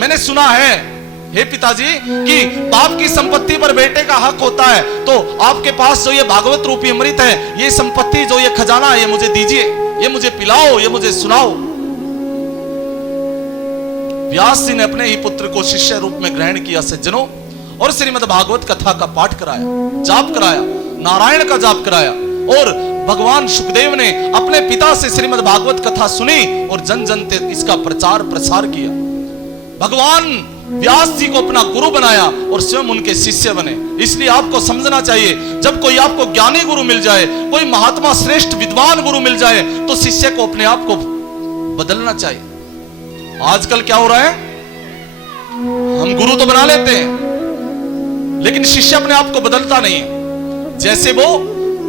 मैंने सुना है हे पिताजी कि बाप की संपत्ति पर बेटे का हक होता है, तो आपके पास जो ये भागवत रूपी अमृत है, ये संपत्ति जो ये खजाना है, ये मुझे दीजिए, ये मुझे पिलाओ, ये मुझे सुनाओ। व्यास जी ने अपने ही पुत्र को शिष्य रूप में ग्रहण किया सज्जनों, और श्रीमद् भागवत कथा का पाठ कराया, जाप कराया, नारायण का जाप कराया, और भगवान सुखदेव ने अपने पिता से श्रीमद् भागवत कथा सुनी और जन जन तक इसका प्रचार प्रसार किया। भगवान व्यास जी को अपना गुरु बनाया और स्वयं उनके शिष्य बने। इसलिए आपको समझना चाहिए, जब कोई आपको ज्ञानी गुरु मिल जाए, कोई महात्मा श्रेष्ठ विद्वान गुरु मिल जाए, तो शिष्य को अपने आप को बदलना चाहिए। आजकल क्या हो रहा है, हम गुरु तो बना लेते हैं, लेकिन शिष्य अपने आप को बदलता नहीं है। जैसे वो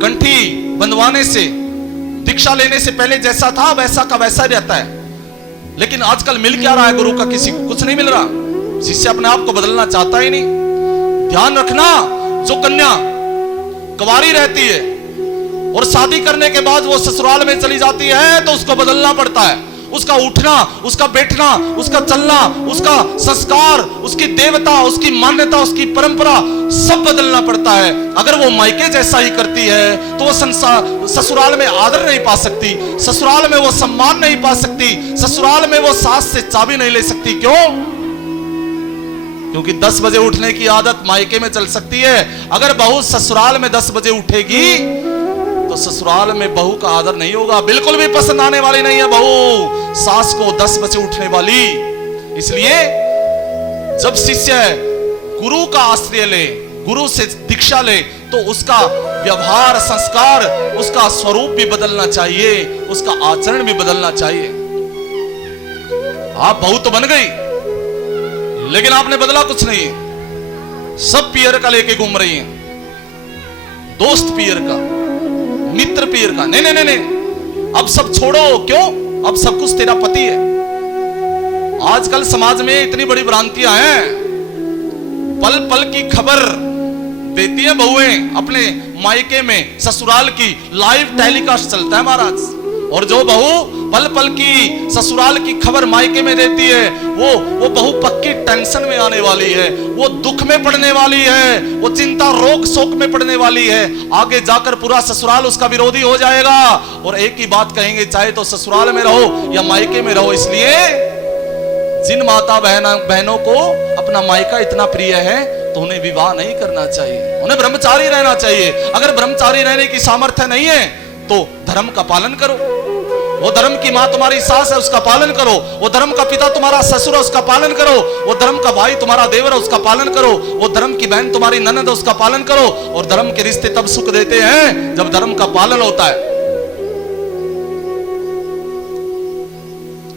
कंठी बंधवाने से, दीक्षा लेने से पहले जैसा था वैसा का वैसा ही रहता है, लेकिन आजकल मिल क्या रहा है गुरु का, किसी को कुछ नहीं मिल रहा। शिष्य अपने आप को बदलना चाहता ही नहीं। ध्यान रखना, जो कन्या कुंवारी रहती है और शादी करने के बाद वो ससुराल में चली जाती है, तो उसको बदलना पड़ता है। उसका उठना, उसका बैठना, उसका चलना, उसका संस्कार, उसकी देवता, उसकी मान्यता, उसकी परंपरा सब बदलना पड़ता है। अगर वो मायके जैसा ही करती है तो वो ससुराल में आदर नहीं पा सकती, ससुराल में वो सम्मान नहीं पा सकती, ससुराल में वो सास से चाबी नहीं ले सकती। क्यों? क्योंकि 10 बजे उठने की आदत मायके में चल सकती है। अगर बहू ससुराल में 10 बजे उठेगी तो ससुराल में बहू का आदर नहीं होगा, बिल्कुल भी पसंद आने वाली नहीं है बहू सास को 10 बजे उठने वाली। इसलिए जब शिष्य गुरु का आश्रय ले, गुरु से दीक्षा ले, तो उसका व्यवहार, संस्कार, उसका स्वरूप भी बदलना चाहिए, उसका आचरण भी बदलना चाहिए। आप बहू तो बन गई, लेकिन आपने बदला कुछ नहीं। सब पियर का लेके घूम रही हैं, दोस्त पियर का, मित्र पियर का। नहीं नहीं नहीं, अब सब छोड़ो। क्यों? अब सब कुछ तेरा पति है। आजकल समाज में इतनी बड़ी भ्रांतियां हैं, पल पल की खबर देती है बहुएं अपने मायके में, ससुराल की लाइव टेलीकास्ट चलता है महाराज। और जो बहू पल पल की ससुराल की खबर मायके में देती है, वो बहू पक्की टेंशन में आने वाली है, वो दुख में पड़ने वाली है, वो चिंता रोग शोक में पड़ने वाली है। आगे जाकर पूरा ससुराल उसका विरोधी हो जाएगा और एक ही बात कहेंगे, चाहे तो ससुराल में रहो या मायके में रहो। इसलिए जिन माता बहनों को अपना मायका इतना प्रिय है, तो उन्हें विवाह नहीं करना चाहिए, उन्हें ब्रह्मचारी रहना चाहिए। अगर ब्रह्मचारी रहने की सामर्थ्य नहीं है तो धर्म का पालन करो। वो धर्म की मां तुम्हारी सास है, उसका पालन करो। वो धर्म का पिता तुम्हारा ससुर है, उसका पालन करो। वो धर्म का भाई तुम्हारा देवर है, उसका पालन करो। वो धर्म की बहन तुम्हारी ननद है, उसका पालन करो। और धर्म के रिश्ते तब सुख देते हैं जब धर्म का पालन होता है।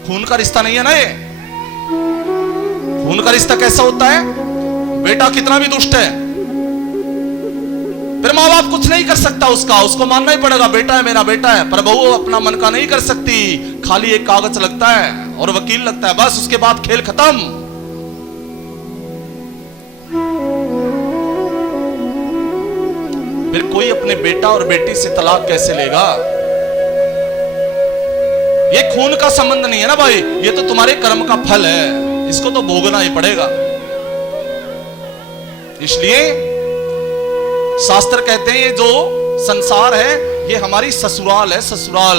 खून का रिश्ता नहीं है ना ये। खून का रिश्ता कैसा होता है? बेटा कितना भी दुष्ट है, फिर माँ बाप कुछ नहीं कर सकता उसको मानना ही पड़ेगा, बेटा है मेरा बेटा है। पर बहू अपना मन का नहीं कर सकती, खाली एक कागज लगता है और वकील लगता है, बस उसके बाद खेल खत्म। फिर कोई अपने बेटा और बेटी से तलाक कैसे लेगा? ये खून का संबंध नहीं है ना भाई, ये तो तुम्हारे कर्म का फल है, इसको तो भोगना ही पड़ेगा। इसलिए शास्त्र कहते हैं ये जो संसार है ये हमारी ससुराल है, ससुराल।